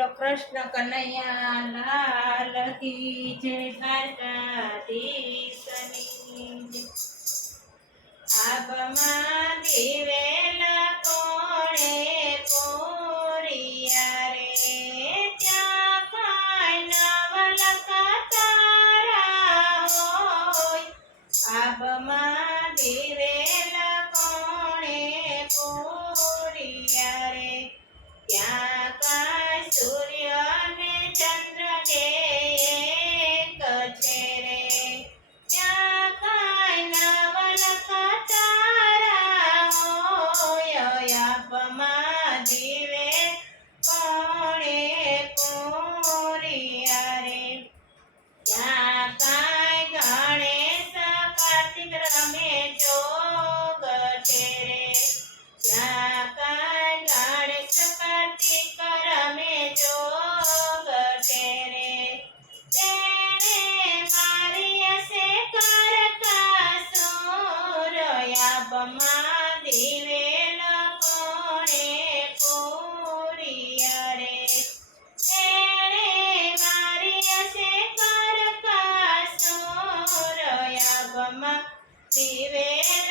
બોલો કૃષ્ણ કનૈયા લાલ કી જય દ્વારકાધીશની. આપમાં દિવેલા કોણે પોરિયા રે, ત્યાં કાન વલકા તારા గమ త్రివేద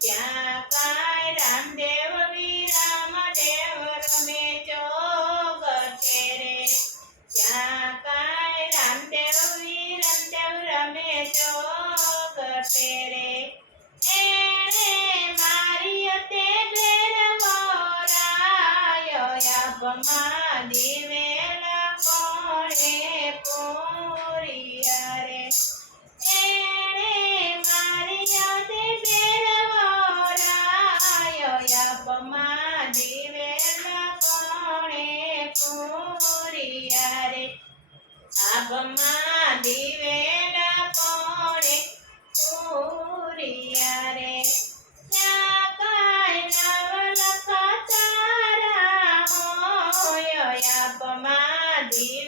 ત્યાં કાંઈ રામદેવ વિરામ દેવ રમે ચોગટે રે ત્યાં કાંઈ રામદેવ વિરામદેવ રમે ચોગટે રે એણે મારી તે પ્રેરવરાય અપમા દિવેલા કોણે પૂરી રે એણે મારી તે પ્રેરવ అండి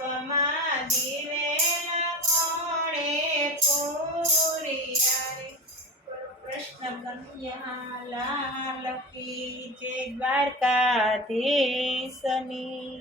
તાપમાં દિવેલા કોણે પૂર્યા રે કૃષ્ણ કન્યા લાલ કી જય દ્વારકાધીશની.